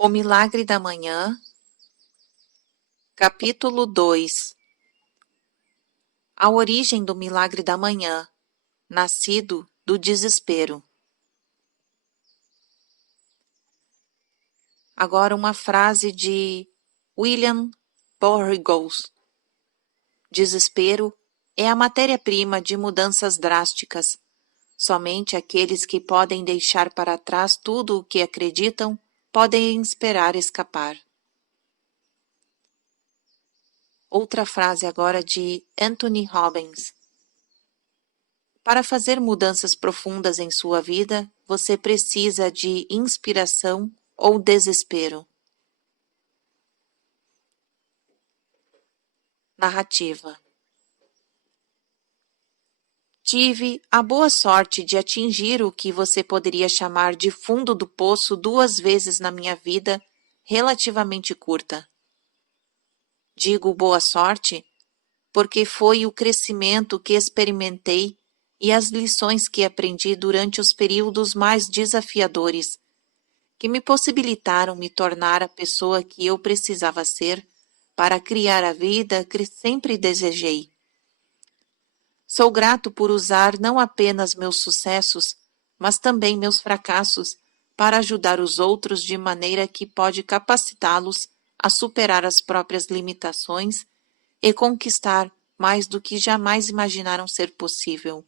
O Milagre da Manhã, capítulo 2. A origem do milagre da manhã, nascido do desespero. Agora uma frase de William Burroughs. Desespero é a matéria-prima de mudanças drásticas. Somente aqueles que podem deixar para trás tudo o que acreditam podem esperar escapar. Outra frase agora de Anthony Robbins. Para fazer mudanças profundas em sua vida, você precisa de inspiração ou desespero. Narrativa. Tive a boa sorte de atingir o que você poderia chamar de fundo do poço 2 vezes na minha vida relativamente curta. Digo boa sorte porque foi o crescimento que experimentei e as lições que aprendi durante os períodos mais desafiadores, que me possibilitaram me tornar a pessoa que eu precisava ser para criar a vida que sempre desejei. Sou grato por usar não apenas meus sucessos, mas também meus fracassos para ajudar os outros de maneira que pode capacitá-los a superar as próprias limitações e conquistar mais do que jamais imaginaram ser possível.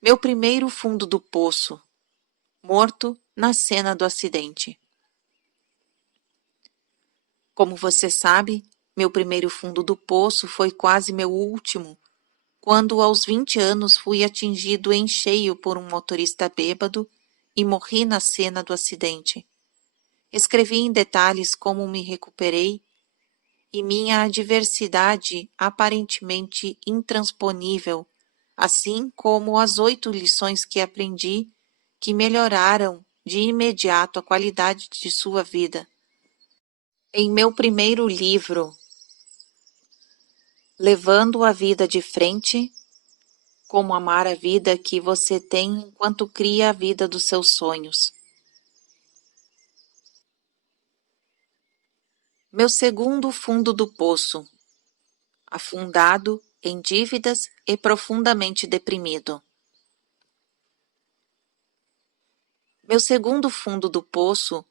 Meu primeiro fundo do poço, morto na cena do acidente. Como você sabe, meu primeiro fundo do poço foi quase meu último, quando aos 20 anos fui atingido em cheio por um motorista bêbado e morri na cena do acidente. Escrevi em detalhes como me recuperei e minha adversidade aparentemente intransponível, assim como as 8 lições que aprendi que melhoraram de imediato a qualidade de sua vida. Em meu primeiro livro, Levando a Vida de Frente, Como Amar a Vida que Você Tem Enquanto Cria a Vida dos Seus Sonhos. Meu segundo fundo do poço, afundado em dívidas e profundamente deprimido. Meu segundo fundo do poço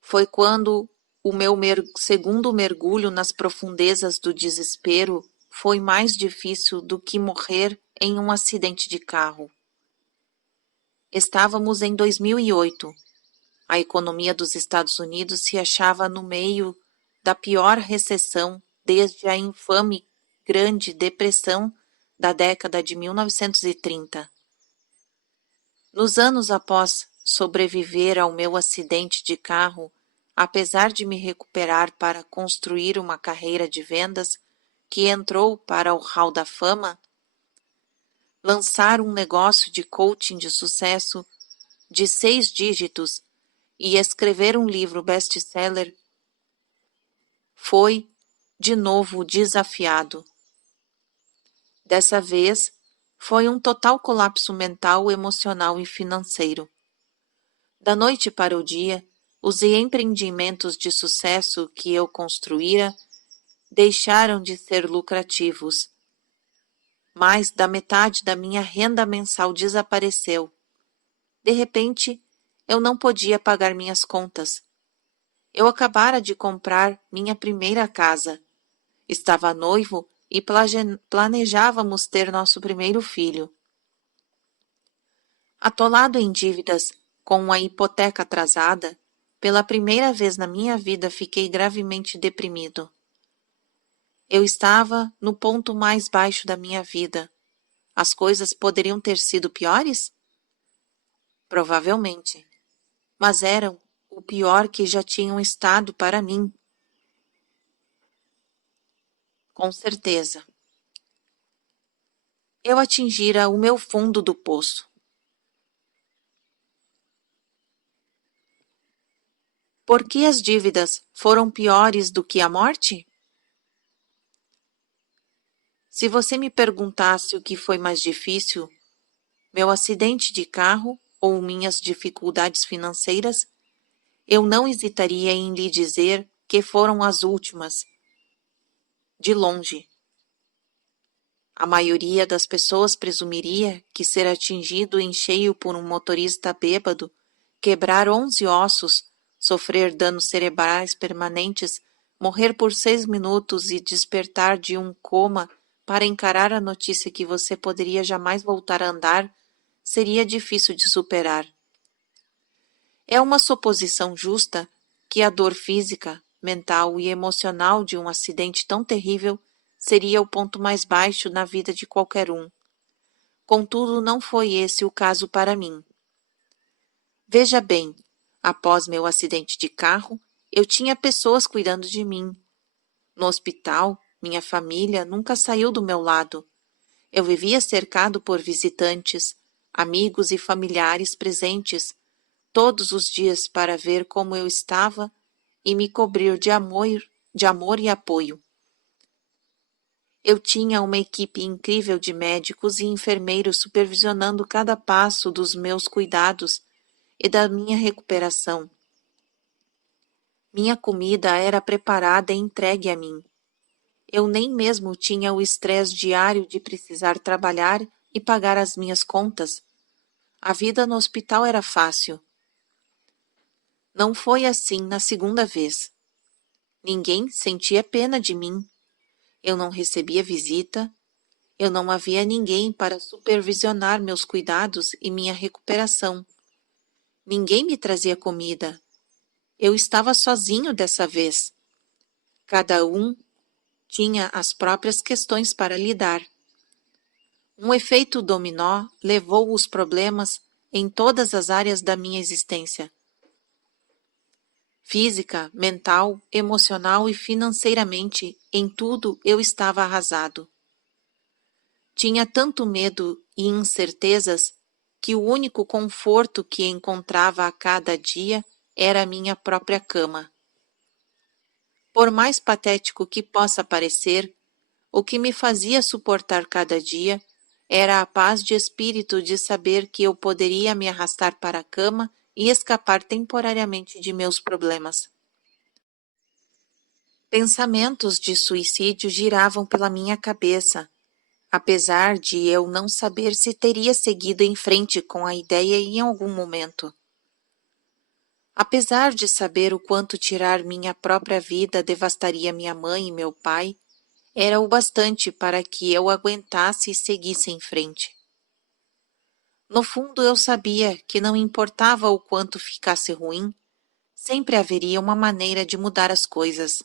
foi quando o meu segundo mergulho nas profundezas do desespero foi mais difícil do que morrer em um acidente de carro. Estávamos em 2008. A economia dos Estados Unidos se achava no meio da pior recessão desde a infame Grande Depressão da década de 1930. Nos anos após sobreviver ao meu acidente de carro, apesar de me recuperar para construir uma carreira de vendas que entrou para o hall da fama, lançar um negócio de coaching de sucesso de 6 dígitos e escrever um livro best-seller, foi, de novo, desafiado. Dessa vez, foi um total colapso mental, emocional e financeiro. Da noite para o dia, os empreendimentos de sucesso que eu construíra deixaram de ser lucrativos. Mais da metade da minha renda mensal desapareceu. De repente, eu não podia pagar minhas contas. Eu acabara de comprar minha primeira casa. Estava noivo e planejávamos ter nosso primeiro filho. Atolado em dívidas, com a hipoteca atrasada, pela primeira vez na minha vida fiquei gravemente deprimido. Eu estava no ponto mais baixo da minha vida. As coisas poderiam ter sido piores? Provavelmente. Mas eram o pior que já tinham estado para mim. Com certeza. Eu atingira o meu fundo do poço. Por que as dívidas foram piores do que a morte? Se você me perguntasse o que foi mais difícil, meu acidente de carro ou minhas dificuldades financeiras, eu não hesitaria em lhe dizer que foram as últimas, de longe. A maioria das pessoas presumiria que ser atingido em cheio por um motorista bêbado, quebrar 11 ossos, sofrer danos cerebrais permanentes, morrer por 6 minutos e despertar de um coma para encarar a notícia que você poderia jamais voltar a andar, seria difícil de superar. É uma suposição justa que a dor física, mental e emocional de um acidente tão terrível seria o ponto mais baixo na vida de qualquer um. Contudo, não foi esse o caso para mim. Veja bem, após meu acidente de carro, eu tinha pessoas cuidando de mim. No hospital, minha família nunca saiu do meu lado. Eu vivia cercado por visitantes, amigos e familiares presentes, todos os dias para ver como eu estava e me cobrir de amor e apoio. Eu tinha uma equipe incrível de médicos e enfermeiros supervisionando cada passo dos meus cuidados e da minha recuperação. Minha comida era preparada e entregue a mim. Eu nem mesmo tinha o estresse diário de precisar trabalhar e pagar as minhas contas. A vida no hospital era fácil. Não foi assim na segunda vez. Ninguém sentia pena de mim. Eu não recebia visita. Eu não havia ninguém para supervisionar meus cuidados e minha recuperação. Ninguém me trazia comida. Eu estava sozinho dessa vez. Cada um tinha as próprias questões para lidar. Um efeito dominó levou os problemas em todas as áreas da minha existência. Física, mental, emocional e financeiramente, em tudo eu estava arrasado. Tinha tanto medo e incertezas que o único conforto que encontrava a cada dia era a minha própria cama. Por mais patético que possa parecer, o que me fazia suportar cada dia era a paz de espírito de saber que eu poderia me arrastar para a cama e escapar temporariamente de meus problemas. Pensamentos de suicídio giravam pela minha cabeça, apesar de eu não saber se teria seguido em frente com a ideia em algum momento. Apesar de saber o quanto tirar minha própria vida devastaria minha mãe e meu pai, era o bastante para que eu aguentasse e seguisse em frente. No fundo, eu sabia que não importava o quanto ficasse ruim, sempre haveria uma maneira de mudar as coisas.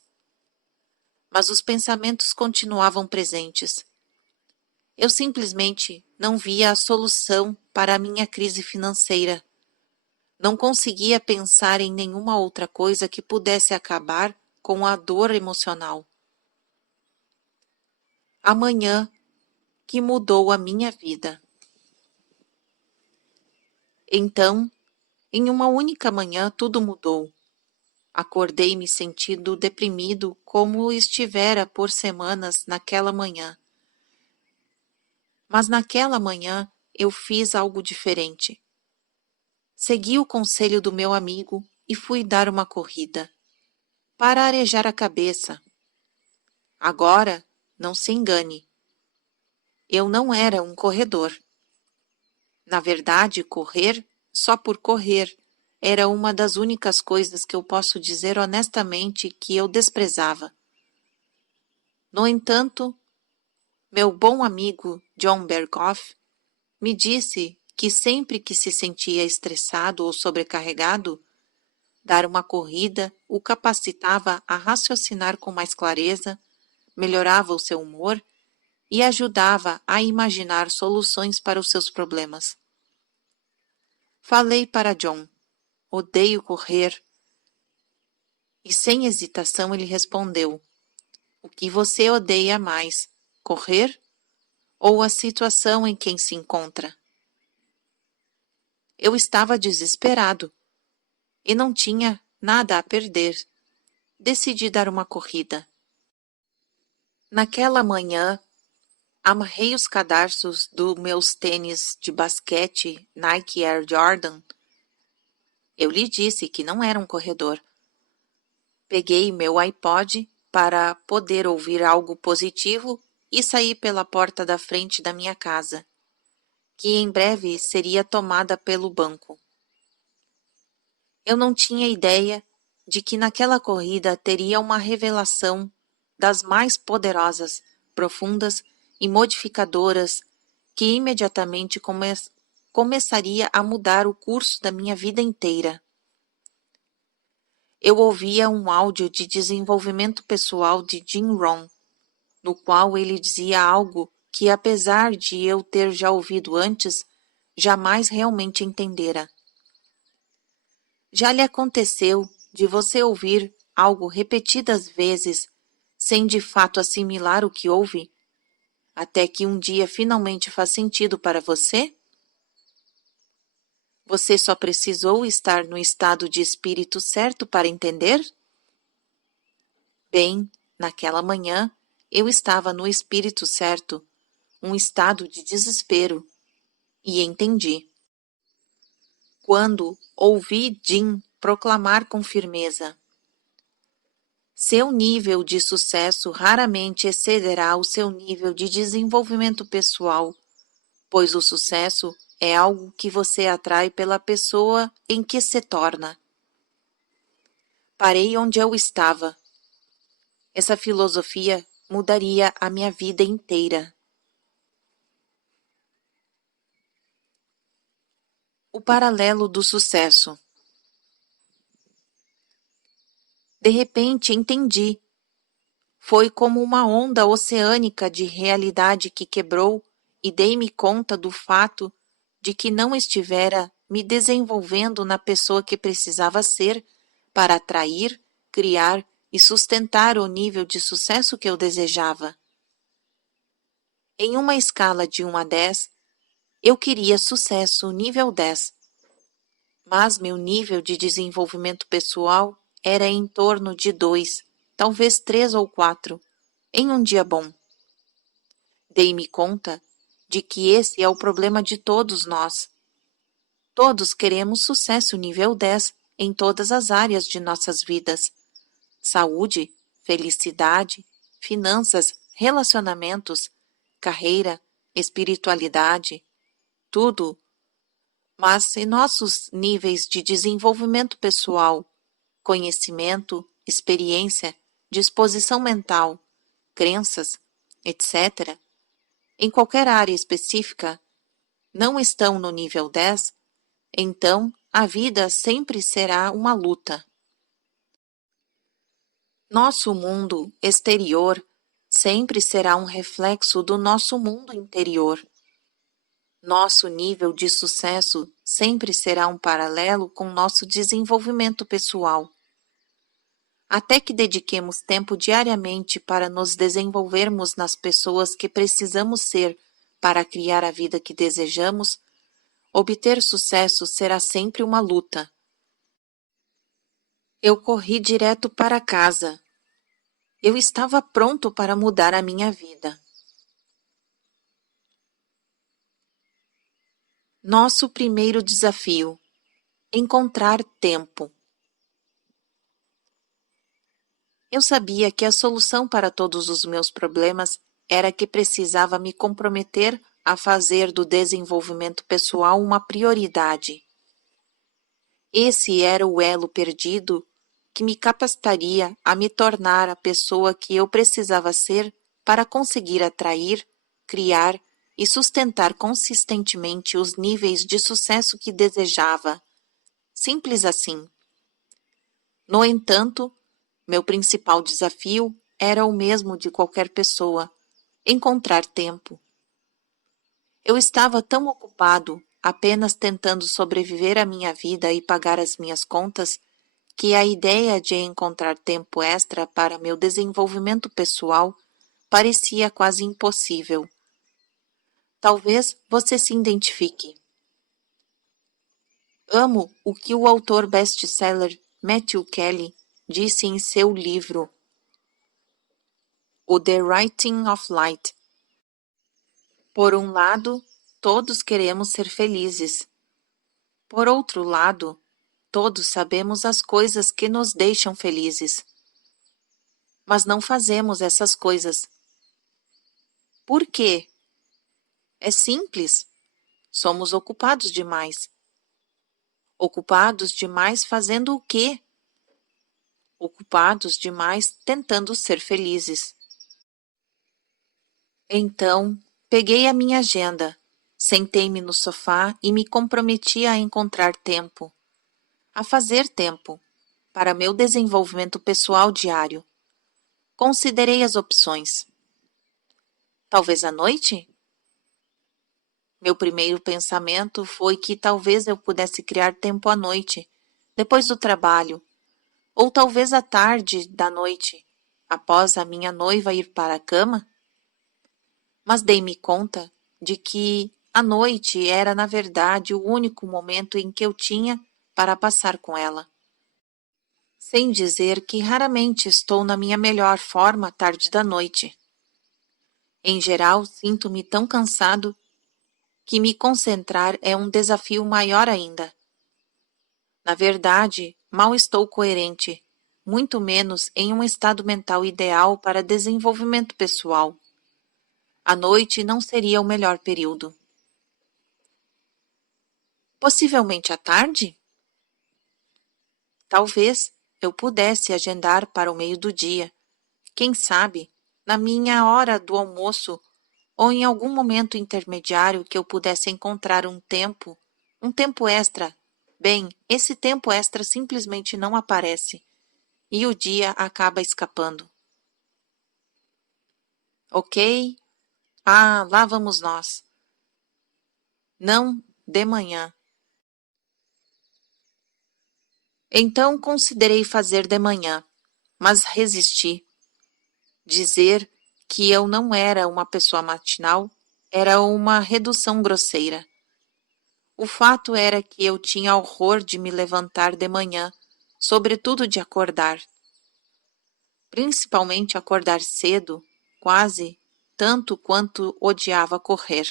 Mas os pensamentos continuavam presentes. Eu simplesmente não via a solução para a minha crise financeira. Não conseguia pensar em nenhuma outra coisa que pudesse acabar com a dor emocional. A manhã que mudou a minha vida. Então, em uma única manhã, tudo mudou. Acordei me sentindo deprimido como estivera por semanas naquela manhã. Mas naquela manhã eu fiz algo diferente. Segui o conselho do meu amigo e fui dar uma corrida, para arejar a cabeça. Agora, não se engane, eu não era um corredor. Na verdade, correr, só por correr, era uma das únicas coisas que eu posso dizer honestamente que eu desprezava. No entanto, meu bom amigo John Berghoff me disse que sempre que se sentia estressado ou sobrecarregado, dar uma corrida o capacitava a raciocinar com mais clareza, melhorava o seu humor e ajudava a imaginar soluções para os seus problemas. Falei para John, odeio correr. E sem hesitação ele respondeu, o que você odeia mais, correr ou a situação em que se encontra? Eu estava desesperado e não tinha nada a perder. Decidi dar uma corrida. Naquela manhã, Amarrei os cadarços dos meus tênis de basquete Nike Air Jordan. Eu lhe disse que não era um corredor. Peguei meu iPod para poder ouvir algo positivo e saí pela porta da frente da minha casa, que em breve seria tomada pelo banco. Eu não tinha ideia de que naquela corrida teria uma revelação das mais poderosas, profundas e modificadoras que imediatamente começaria a mudar o curso da minha vida inteira. Eu ouvia um áudio de desenvolvimento pessoal de Jim Rohn, no qual ele dizia algo que, apesar de eu ter já ouvido antes, jamais realmente entendera. Já lhe aconteceu de você ouvir algo repetidas vezes, sem de fato assimilar o que ouve, até que um dia finalmente faz sentido para você? Você só precisou estar no estado de espírito certo para entender? Bem, naquela manhã, eu estava no espírito certo, um estado de desespero, e entendi. Quando ouvi Jim proclamar com firmeza: seu nível de sucesso raramente excederá o seu nível de desenvolvimento pessoal, pois o sucesso é algo que você atrai pela pessoa em que se torna. Parei onde eu estava. Essa filosofia mudaria a minha vida inteira. O paralelo do sucesso. De repente entendi. Foi como uma onda oceânica de realidade que quebrou e dei-me conta do fato de que não estivera me desenvolvendo na pessoa que precisava ser para atrair, criar e sustentar o nível de sucesso que eu desejava. Em uma escala de 1 a 10, eu queria sucesso nível 10, mas meu nível de desenvolvimento pessoal era em torno de 2, talvez 3 ou 4, em um dia bom. Dei-me conta de que esse é o problema de todos nós. Todos queremos sucesso nível 10 em todas as áreas de nossas vidas: saúde, felicidade, finanças, relacionamentos, carreira, espiritualidade, tudo. Mas se nossos níveis de desenvolvimento pessoal, conhecimento, experiência, disposição mental, crenças, etc., em qualquer área específica, não estão no nível 10, então a vida sempre será uma luta. Nosso mundo exterior sempre será um reflexo do nosso mundo interior. Nosso nível de sucesso sempre será um paralelo com nosso desenvolvimento pessoal. Até que dediquemos tempo diariamente para nos desenvolvermos nas pessoas que precisamos ser para criar a vida que desejamos, obter sucesso será sempre uma luta. Eu corri direto para casa. Eu estava pronto para mudar a minha vida. Nosso primeiro desafio: encontrar tempo. Eu sabia que a solução para todos os meus problemas era que precisava me comprometer a fazer do desenvolvimento pessoal uma prioridade. Esse era o elo perdido que me capacitaria a me tornar a pessoa que eu precisava ser para conseguir atrair, criar e sustentar consistentemente os níveis de sucesso que desejava. Simples assim. No entanto, meu principal desafio era o mesmo de qualquer pessoa: encontrar tempo. Eu estava tão ocupado apenas tentando sobreviver à minha vida e pagar as minhas contas que a ideia de encontrar tempo extra para meu desenvolvimento pessoal parecia quase impossível. Talvez você se identifique. Amo o que o autor best-seller Matthew Kelly disse em seu livro O The Writing of Light. Por um lado, todos queremos ser felizes. Por outro lado, todos sabemos as coisas que nos deixam felizes, mas não fazemos essas coisas. Por quê? É simples. Somos ocupados demais. Ocupados demais fazendo o quê? Ocupados demais tentando ser felizes. Então, peguei a minha agenda, sentei-me no sofá e me comprometi a encontrar tempo, a fazer tempo, para meu desenvolvimento pessoal diário. Considerei as opções. Talvez à noite? Meu primeiro pensamento foi que talvez eu pudesse criar tempo à noite, depois do trabalho, ou talvez à tarde da noite, após a minha noiva ir para a cama. Mas dei-me conta de que a noite era, na verdade, o único momento em que eu tinha para passar com ela. Sem dizer que raramente estou na minha melhor forma à tarde da noite. Em geral, sinto-me tão cansado que me concentrar é um desafio maior ainda. Na verdade, mal estou coerente, muito menos em um estado mental ideal para desenvolvimento pessoal. A noite não seria o melhor período. Possivelmente à tarde? Talvez eu pudesse agendar para o meio do dia, quem sabe, na minha hora do almoço ou em algum momento intermediário que eu pudesse encontrar um tempo extra. Bem, esse tempo extra simplesmente não aparece e o dia acaba escapando. Ok? Ah, lá vamos nós. Não de manhã. Então considerei fazer de manhã, mas resisti. Dizer que eu não era uma pessoa matinal era uma redução grosseira. O fato era que eu tinha horror de me levantar de manhã, sobretudo de acordar. Principalmente acordar cedo, quase tanto quanto odiava correr.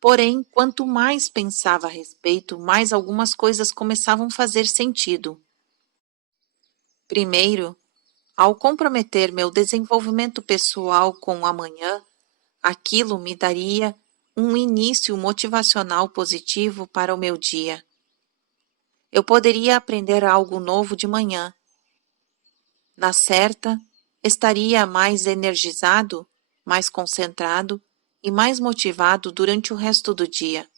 Porém, quanto mais pensava a respeito, mais algumas coisas começavam a fazer sentido. Primeiro, ao comprometer meu desenvolvimento pessoal com o amanhã, aquilo me daria um início motivacional positivo para o meu dia. Eu poderia aprender algo novo de manhã. Na certa, estaria mais energizado, mais concentrado e mais motivado durante o resto do dia.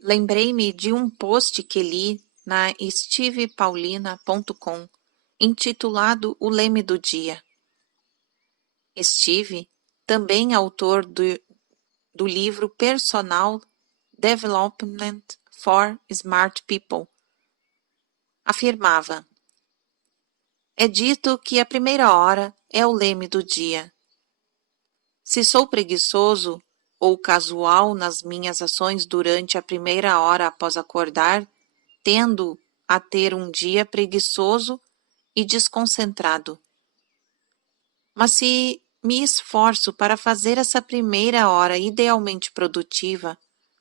Lembrei-me de um post que li na stevepaulina.com, intitulado O Leme do Dia. Steve, também autor do livro Personal Development for Smart People, afirmava: é dito que a primeira hora é o leme do dia. Se sou preguiçoso ou casual nas minhas ações durante a primeira hora após acordar, tendo a ter um dia preguiçoso e desconcentrado. Mas se me esforço para fazer essa primeira hora idealmente produtiva,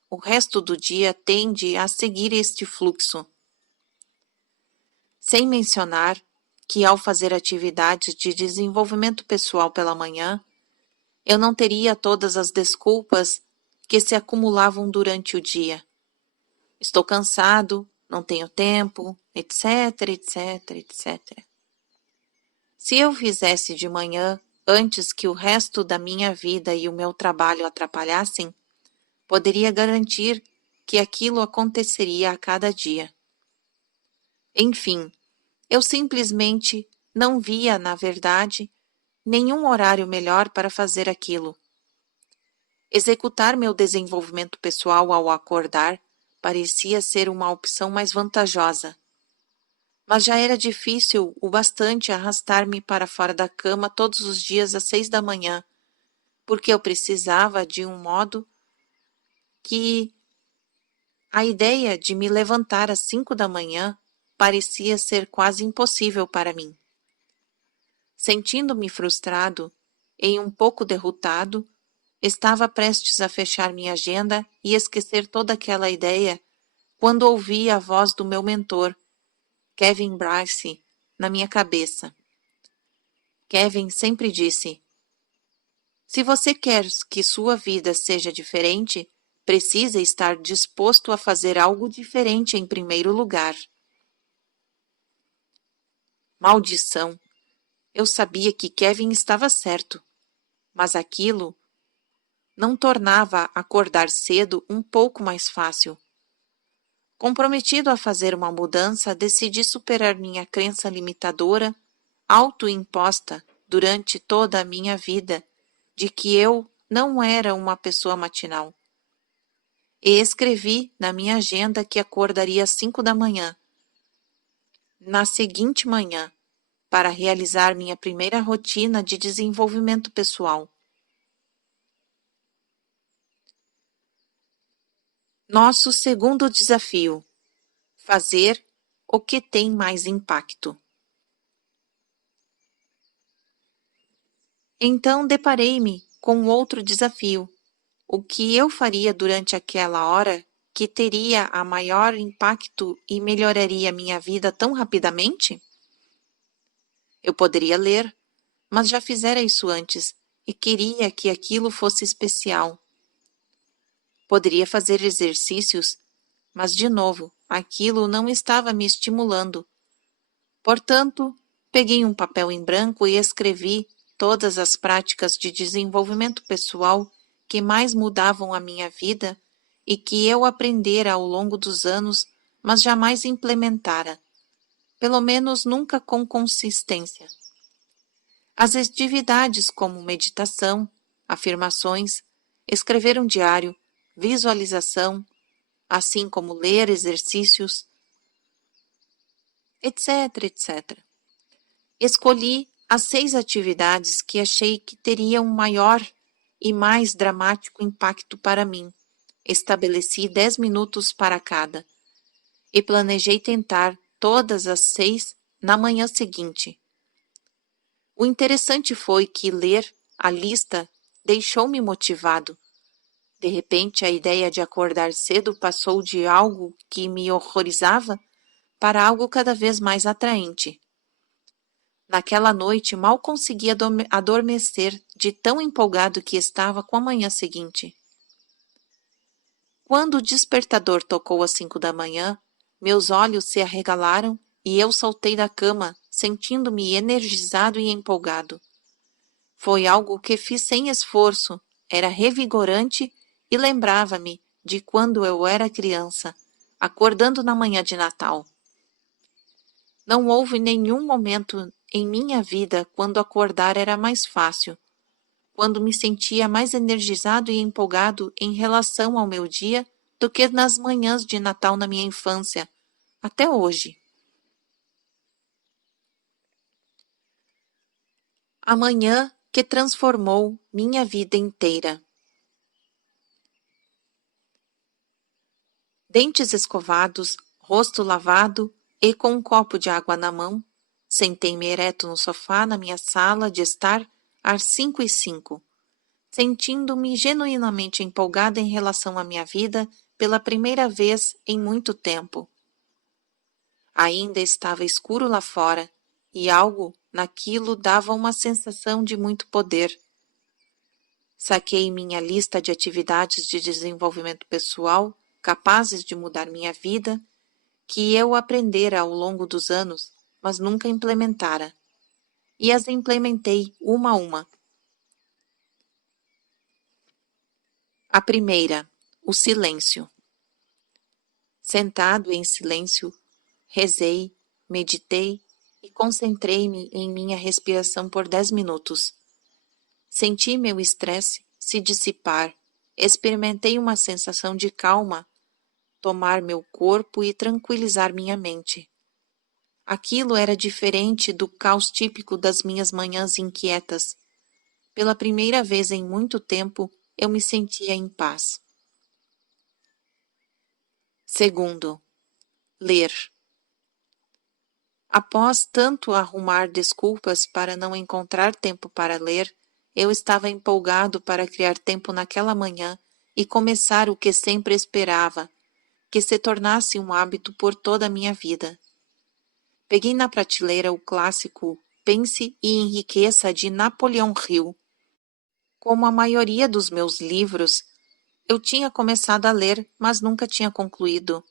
o resto do dia tende a seguir este fluxo. Sem mencionar que, ao fazer atividades de desenvolvimento pessoal pela manhã, eu não teria todas as desculpas que se acumulavam durante o dia. Estou cansado, não tenho tempo, etc, etc, etc. Se eu fizesse de manhã, antes que o resto da minha vida e o meu trabalho atrapalhassem, poderia garantir que aquilo aconteceria a cada dia. Enfim, eu simplesmente não via, na verdade, nenhum horário melhor para fazer aquilo. Executar meu desenvolvimento pessoal ao acordar parecia ser uma opção mais vantajosa. Mas já era difícil o bastante arrastar-me para fora da cama todos os dias às 6 da manhã, porque eu precisava de um modo que a ideia de me levantar às 5 da manhã parecia ser quase impossível para mim. Sentindo-me frustrado e um pouco derrotado, Estava prestes a fechar minha agenda e esquecer toda aquela ideia quando ouvi a voz do meu mentor, Kevin Bryce, na minha cabeça. Kevin sempre disse: se você quer que sua vida seja diferente, precisa estar disposto a fazer algo diferente em primeiro lugar. Maldição! Eu sabia que Kevin estava certo, mas aquilo não tornava acordar cedo um pouco mais fácil. Comprometido a fazer uma mudança, decidi superar minha crença limitadora, autoimposta durante toda a minha vida, de que eu não era uma pessoa matinal. E escrevi na minha agenda que acordaria às 5 da manhã, na seguinte manhã, para realizar minha primeira rotina de desenvolvimento pessoal. Nosso segundo desafio: fazer o que tem mais impacto. Então deparei-me com outro desafio. O que eu faria durante aquela hora que teria a maior impacto e melhoraria minha vida tão rapidamente? Eu poderia ler, mas já fizera isso antes e queria que aquilo fosse especial. Poderia fazer exercícios, mas de novo, aquilo não estava me estimulando. Portanto, peguei um papel em branco e escrevi todas as práticas de desenvolvimento pessoal que mais mudavam a minha vida e que eu aprendera ao longo dos anos, mas jamais implementara, pelo menos nunca com consistência. As atividades como meditação, afirmações, escrever um diário, visualização, assim como ler exercícios, etc, etc. Escolhi as 6 atividades que achei que teriam maior e mais dramático impacto para mim. Estabeleci 10 minutos para cada e planejei tentar todas as 6 na manhã seguinte. O interessante foi que ler a lista deixou-me motivado. De repente, a ideia de acordar cedo passou de algo que me horrorizava para algo cada vez mais atraente. Naquela noite, mal conseguia adormecer de tão empolgado que estava com a manhã seguinte. Quando o despertador tocou às 5 da manhã, meus olhos se arregalaram e eu saltei da cama, sentindo-me energizado e empolgado. Foi algo que fiz sem esforço, era revigorante e lembrava-me de quando eu era criança, acordando na manhã de Natal. Não houve nenhum momento em minha vida quando acordar era mais fácil, quando me sentia mais energizado e empolgado em relação ao meu dia do que nas manhãs de Natal na minha infância, até hoje. A manhã que transformou minha vida inteira. Dentes escovados, rosto lavado e com um copo de água na mão, sentei-me ereto no sofá na minha sala de estar às 5:05, sentindo-me genuinamente empolgada em relação à minha vida pela primeira vez em muito tempo. Ainda estava escuro lá fora, e algo naquilo dava uma sensação de muito poder. Saquei minha lista de atividades de desenvolvimento pessoal capazes de mudar minha vida, que eu aprendera ao longo dos anos, mas nunca implementara. E as implementei uma a uma. A primeira, o silêncio. Sentado em silêncio, rezei, meditei e concentrei-me em minha respiração por 10 minutos. Senti meu estresse se dissipar, experimentei uma sensação de calma tomar meu corpo e tranquilizar minha mente. Aquilo era diferente do caos típico das minhas manhãs inquietas. Pela primeira vez em muito tempo, eu me sentia em paz. Segundo, ler. Após tanto arrumar desculpas para não encontrar tempo para ler, eu estava empolgado para criar tempo naquela manhã e começar o que sempre esperava, que se tornasse um hábito por toda a minha vida. Peguei na prateleira o clássico Pense e Enriqueça de Napoleão Hill. Como a maioria dos meus livros, eu tinha começado a ler, mas nunca tinha concluído.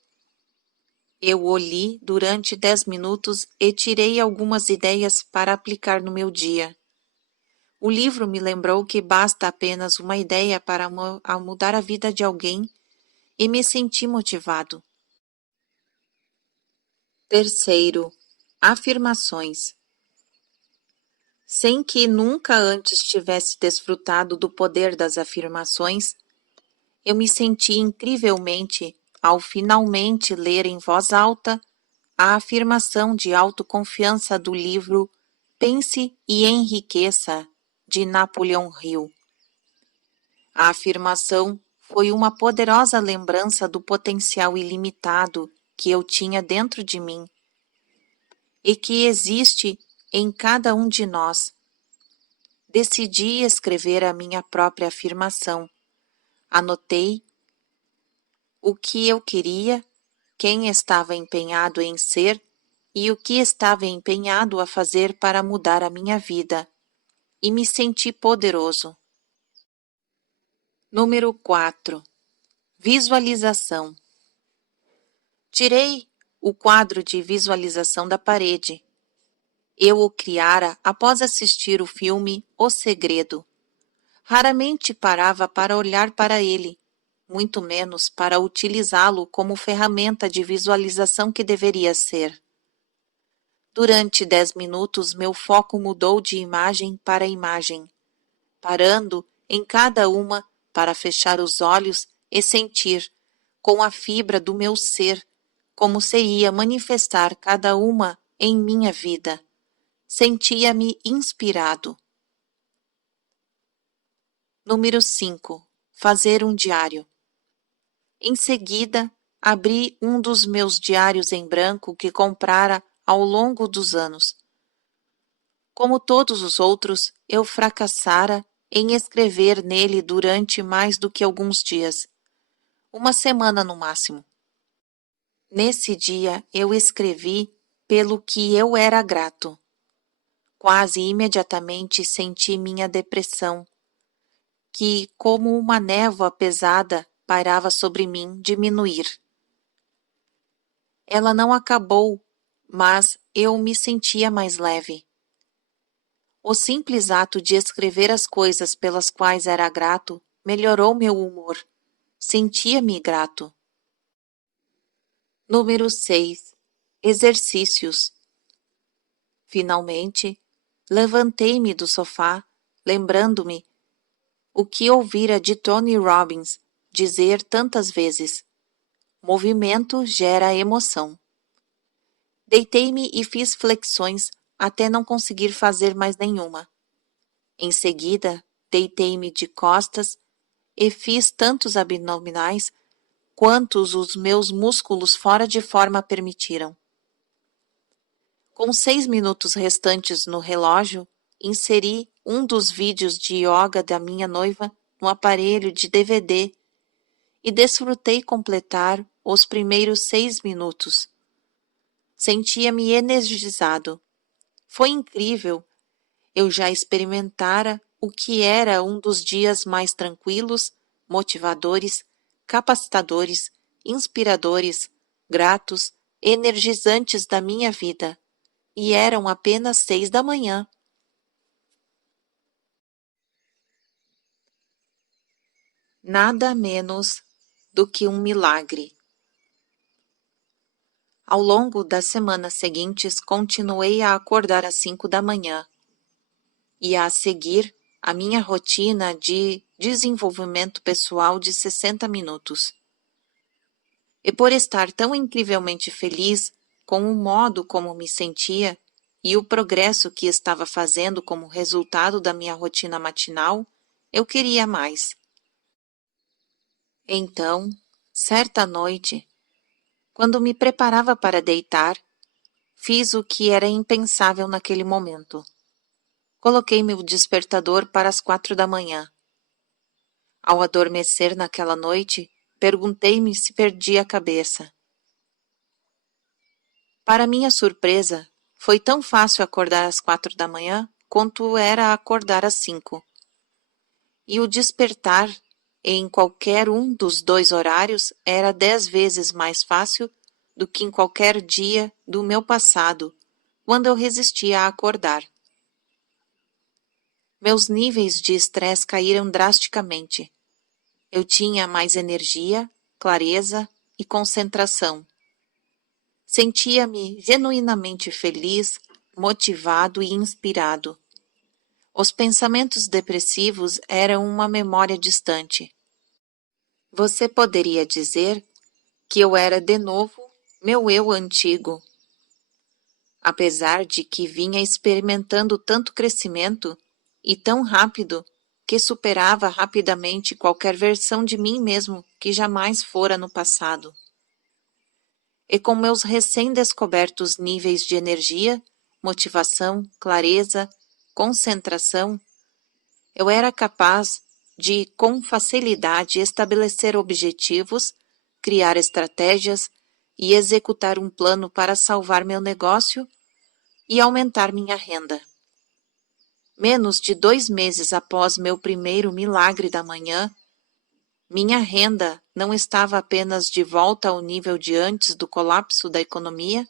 Eu o li durante 10 minutos e tirei algumas ideias para aplicar no meu dia. O livro me lembrou que basta apenas uma ideia para mudar a vida de alguém e me senti motivado. Terceiro, afirmações. Sem que nunca antes tivesse desfrutado do poder das afirmações, eu me senti incrivelmente ao finalmente ler em voz alta a afirmação de autoconfiança do livro Pense e Enriqueça, de Napoleão Hill. A afirmação foi uma poderosa lembrança do potencial ilimitado que eu tinha dentro de mim e que existe em cada um de nós. Decidi escrever a minha própria afirmação. Anotei o que eu queria, quem estava empenhado em ser e o que estava empenhado a fazer para mudar a minha vida, e me senti poderoso. Número 4. Visualização. Tirei o quadro de visualização da parede. Eu o criara após assistir o filme O Segredo. Raramente parava para olhar para ele, muito menos para utilizá-lo como ferramenta de visualização que deveria ser. Durante 10 minutos, meu foco mudou de imagem para imagem, parando em cada uma para fechar os olhos e sentir, com a fibra do meu ser, como se ia manifestar cada uma em minha vida. Sentia-me inspirado. Número 5. Fazer um diário. Em seguida, abri um dos meus diários em branco que comprara ao longo dos anos. Como todos os outros, eu fracassara em escrever nele durante mais do que alguns dias, uma semana no máximo. Nesse dia, eu escrevi pelo que eu era grato. Quase imediatamente senti minha depressão, que, como uma névoa pesada, pairava sobre mim, diminuir. Ela não acabou, mas eu me sentia mais leve. O simples ato de escrever as coisas pelas quais era grato melhorou meu humor. Sentia-me grato. Número 6. Exercícios. Finalmente, levantei-me do sofá, lembrando-me o que ouvira de Tony Robbins dizer tantas vezes: movimento gera emoção. Deitei-me e fiz flexões até não conseguir fazer mais nenhuma. Em seguida, deitei-me de costas e fiz tantos abdominais quantos os meus músculos fora de forma permitiram. Com 6 minutos restantes no relógio, inseri um dos vídeos de yoga da minha noiva no aparelho de DVD e desfrutei completar os primeiros 6 minutos. Sentia-me energizado. Foi incrível. Eu já experimentara o que era um dos dias mais tranquilos, motivadores, capacitadores, inspiradores, gratos, energizantes da minha vida. E eram apenas 6 da manhã. Nada menos do que um milagre. Ao longo das semanas seguintes, continuei a acordar às 5 da manhã e a seguir a minha rotina de desenvolvimento pessoal de 60 minutos. E por estar tão incrivelmente feliz com o modo como me sentia e o progresso que estava fazendo como resultado da minha rotina matinal, eu queria mais. Então, certa noite, quando me preparava para deitar, fiz o que era impensável naquele momento. Coloquei meu despertador para as 4 da manhã. Ao adormecer naquela noite, perguntei-me se perdia a cabeça. Para minha surpresa, foi tão fácil acordar às 4 da manhã quanto era acordar às 5. E o despertar em qualquer um dos dois horários era 10 vezes mais fácil do que em qualquer dia do meu passado, quando eu resistia a acordar. Meus níveis de estresse caíram drasticamente. Eu tinha mais energia, clareza e concentração. Sentia-me genuinamente feliz, motivado e inspirado. Os pensamentos depressivos eram uma memória distante. Você poderia dizer que eu era de novo meu eu antigo. Apesar de que vinha experimentando tanto crescimento e tão rápido que superava rapidamente qualquer versão de mim mesmo que jamais fora no passado. E com meus recém-descobertos níveis de energia, motivação, clareza, concentração, eu era capaz de, com facilidade, estabelecer objetivos, criar estratégias e executar um plano para salvar meu negócio e aumentar minha renda. Menos de 2 meses após meu primeiro milagre da manhã, minha renda não estava apenas de volta ao nível de antes do colapso da economia,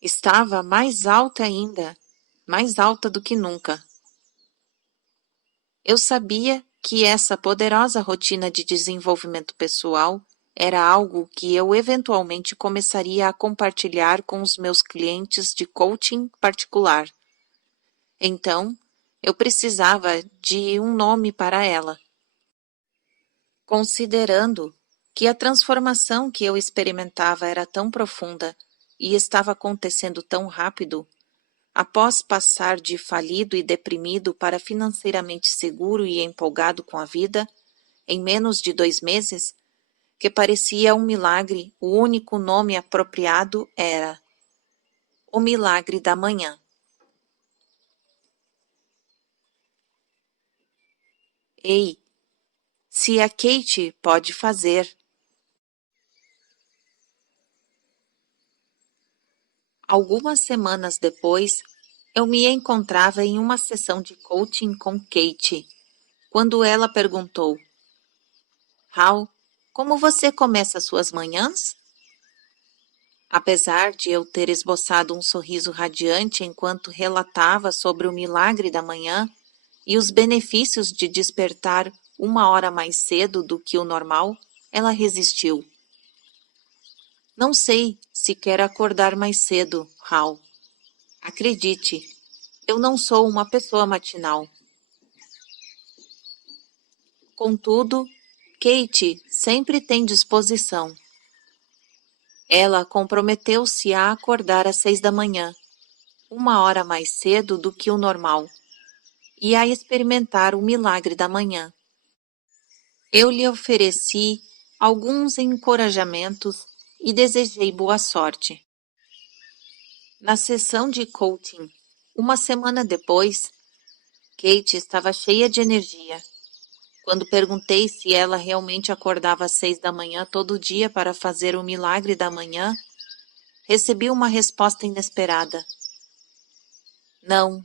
estava mais alta ainda, mais alta do que nunca. Eu sabia que essa poderosa rotina de desenvolvimento pessoal era algo que eu eventualmente começaria a compartilhar com os meus clientes de coaching particular. Então, eu precisava de um nome para ela. Considerando que a transformação que eu experimentava era tão profunda e estava acontecendo tão rápido, após passar de falido e deprimido para financeiramente seguro e empolgado com a vida, em menos de 2 meses, que parecia um milagre, o único nome apropriado era o Milagre da Manhã. Ei, se a Kate pode fazer. Algumas semanas depois, eu me encontrava em uma sessão de coaching com Kate, quando ela perguntou: Hal, como você começa suas manhãs? Apesar de eu ter esboçado um sorriso radiante enquanto relatava sobre o milagre da manhã e os benefícios de despertar 1 hora mais cedo do que o normal, ela resistiu. Não sei se quer acordar mais cedo, Hal. Acredite, eu não sou uma pessoa matinal. Contudo, Kate sempre tem disposição. Ela comprometeu-se a acordar às 6 da manhã, 1 hora mais cedo do que o normal, e a experimentar o milagre da manhã. Eu lhe ofereci alguns encorajamentos e desejei boa sorte. Na sessão de coaching, uma semana depois, Kate estava cheia de energia. Quando perguntei se ela realmente acordava às 6 da manhã todo dia para fazer o milagre da manhã, recebi uma resposta inesperada. Não,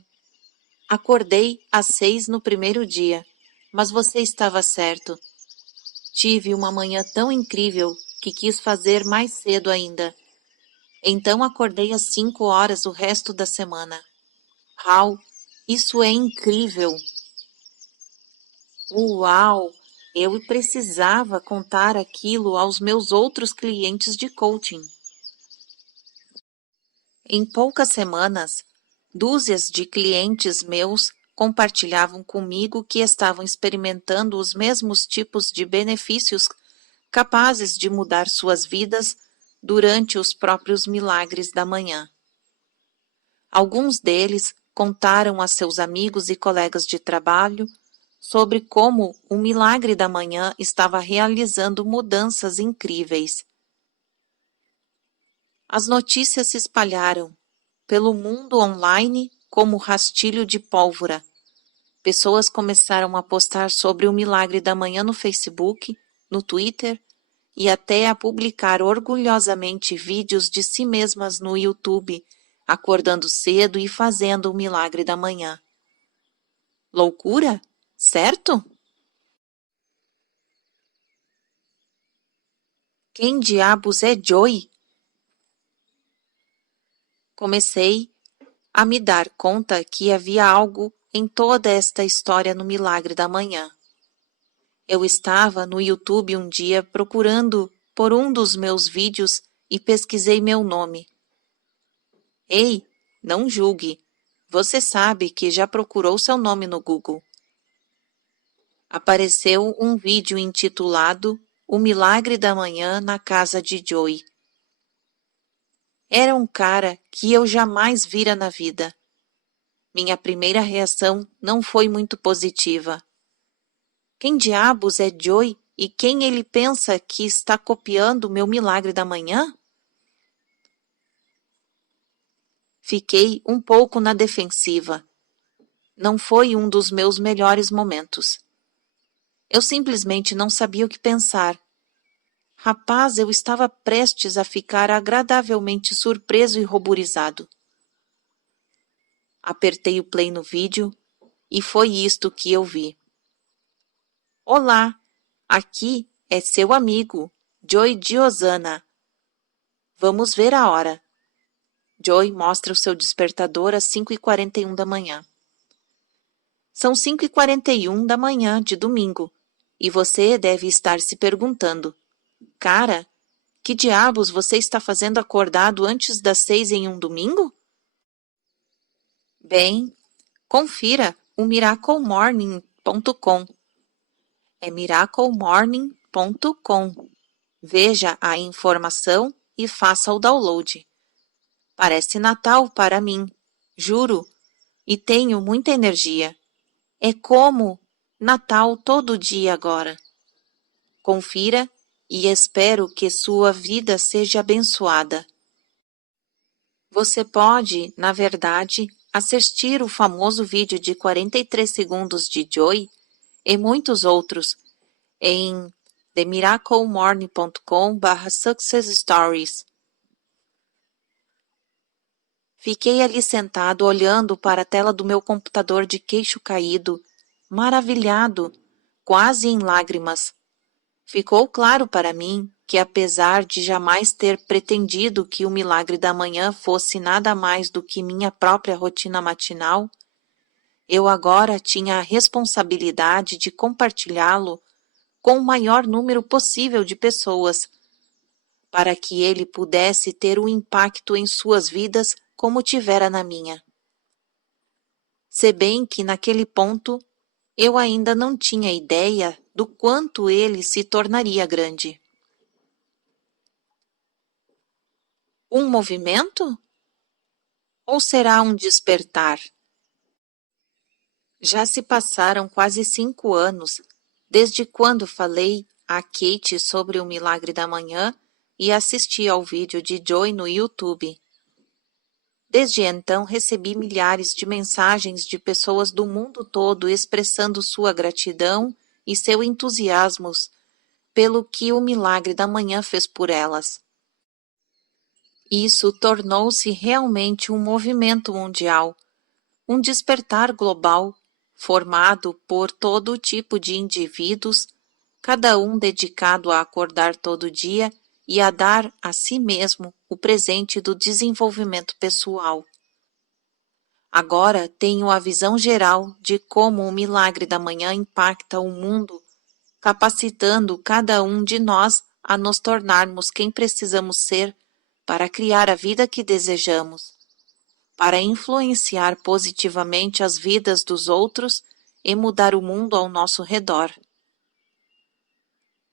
acordei às 6 no primeiro dia, mas você estava certo. Tive uma manhã tão incrível que quis fazer mais cedo ainda. Então acordei às 5 horas o resto da semana. Hal, isso é incrível! Uau! Eu precisava contar aquilo aos meus outros clientes de coaching. Em poucas semanas, dúzias de clientes meus compartilhavam comigo que estavam experimentando os mesmos tipos de benefícios capazes de mudar suas vidas durante os próprios milagres da manhã. Alguns deles contaram a seus amigos e colegas de trabalho sobre como o milagre da manhã estava realizando mudanças incríveis. As notícias se espalharam pelo mundo online como rastilho de pólvora. Pessoas começaram a postar sobre o milagre da manhã no Facebook, no Twitter e até a publicar orgulhosamente vídeos de si mesmas no YouTube, acordando cedo e fazendo o milagre da manhã. Loucura? Certo? Quem diabos é Joy? Comecei a me dar conta que havia algo em toda esta história no milagre da manhã. Eu estava no YouTube um dia procurando por um dos meus vídeos e pesquisei meu nome. Ei, não julgue. Você sabe que já procurou seu nome no Google. Apareceu um vídeo intitulado O Milagre da Manhã na Casa de Joy. Era um cara que eu jamais vira na vida. Minha primeira reação não foi muito positiva. Quem diabos é Joy e quem ele pensa que está copiando o meu milagre da manhã? Fiquei um pouco na defensiva. Não foi um dos meus melhores momentos. Eu simplesmente não sabia o que pensar. Rapaz, eu estava prestes a ficar agradavelmente surpreso e ruborizado. Apertei o play no vídeo e foi isto que eu vi. Olá, aqui é seu amigo, Joy Diozana. Vamos ver a hora. Joy mostra o seu despertador às 5h41 da manhã. São 5h41 da manhã de domingo, e você deve estar se perguntando, cara, que diabos você está fazendo acordado antes das 6 em um domingo? Bem, confira o miraclemorning.com. É miraclemorning.com. Veja a informação e faça o download. Parece Natal para mim, juro, e tenho muita energia. É como Natal todo dia agora. Confira e espero que sua vida seja abençoada. Você pode, na verdade, assistir o famoso vídeo de 43 segundos de Joy e muitos outros em themiraclemorning.com/successstories. Fiquei ali sentado olhando para a tela do meu computador de queixo caído, maravilhado, quase em lágrimas. Ficou claro para mim que, apesar de jamais ter pretendido que o milagre da manhã fosse nada mais do que minha própria rotina matinal, eu agora tinha a responsabilidade de compartilhá-lo com o maior número possível de pessoas, para que ele pudesse ter um impacto em suas vidas como tivera na minha. Se bem que naquele ponto eu ainda não tinha ideia do quanto ele se tornaria grande. Um movimento? Ou será um despertar? Já se passaram quase 5 anos desde quando falei a Kate sobre o milagre da manhã e assisti ao vídeo de Joy no YouTube. Desde então recebi milhares de mensagens de pessoas do mundo todo expressando sua gratidão e seu entusiasmo pelo que o milagre da manhã fez por elas. Isso tornou-se realmente um movimento mundial, um despertar global, formado por todo tipo de indivíduos, cada um dedicado a acordar todo dia e a dar a si mesmo o presente do desenvolvimento pessoal. Agora tenho a visão geral de como o milagre da manhã impacta o mundo, capacitando cada um de nós a nos tornarmos quem precisamos ser para criar a vida que desejamos, para influenciar positivamente as vidas dos outros e mudar o mundo ao nosso redor.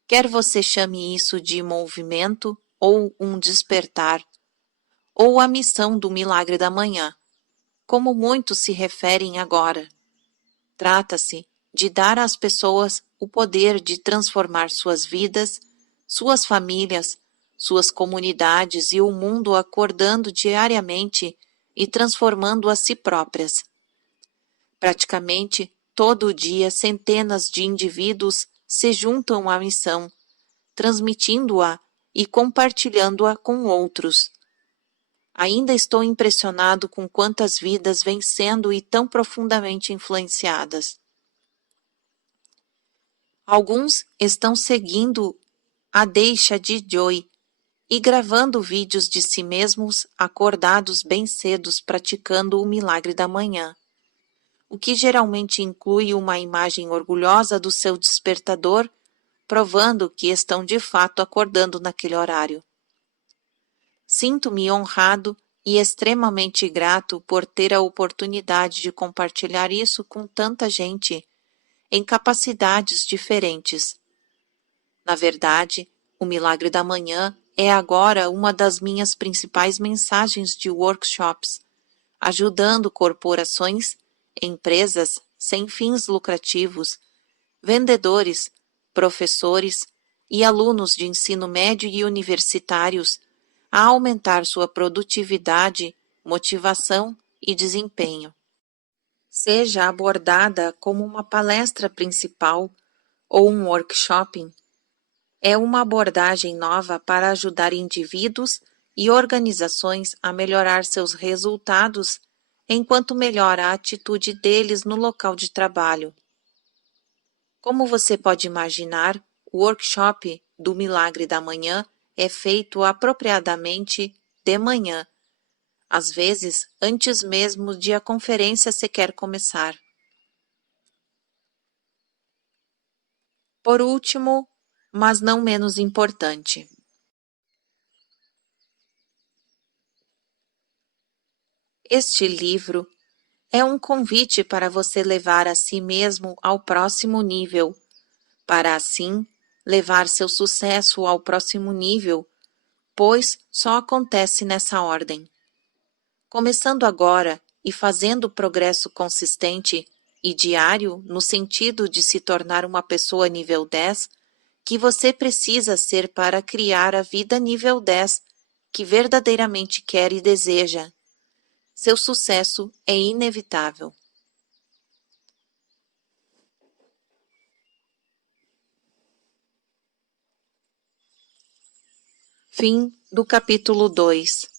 Quer você chame isso de movimento ou um despertar, ou a missão do milagre da manhã, como muitos se referem agora. Trata-se de dar às pessoas o poder de transformar suas vidas, suas famílias, suas comunidades e o mundo acordando diariamente e transformando a si próprias. Praticamente todo dia centenas de indivíduos se juntam à missão, transmitindo-a e compartilhando-a com outros. Ainda estou impressionado com quantas vidas vêm sendo e tão profundamente influenciadas. Alguns estão seguindo a deixa de Joy e gravando vídeos de si mesmos acordados bem cedos praticando o milagre da manhã, o que geralmente inclui uma imagem orgulhosa do seu despertador, provando que estão de fato acordando naquele horário. Sinto-me honrado e extremamente grato por ter a oportunidade de compartilhar isso com tanta gente em capacidades diferentes. Na verdade, o milagre da manhã é agora uma das minhas principais mensagens de workshops, ajudando corporações, empresas sem fins lucrativos, vendedores, professores e alunos de ensino médio e universitários a aumentar sua produtividade, motivação e desempenho. Seja abordada como uma palestra principal ou um workshop, é uma abordagem nova para ajudar indivíduos e organizações a melhorar seus resultados enquanto melhora a atitude deles no local de trabalho. Como você pode imaginar, o workshop do Milagre da Manhã é feito apropriadamente de manhã, às vezes antes mesmo de a conferência sequer começar. Por último, mas não menos importante, este livro é um convite para você levar a si mesmo ao próximo nível, para assim levar seu sucesso ao próximo nível, pois só acontece nessa ordem. Começando agora e fazendo progresso consistente e diário no sentido de se tornar uma pessoa nível 10, que você precisa ser para criar a vida nível 10 que verdadeiramente quer e deseja. Seu sucesso é inevitável. Fim do capítulo 2.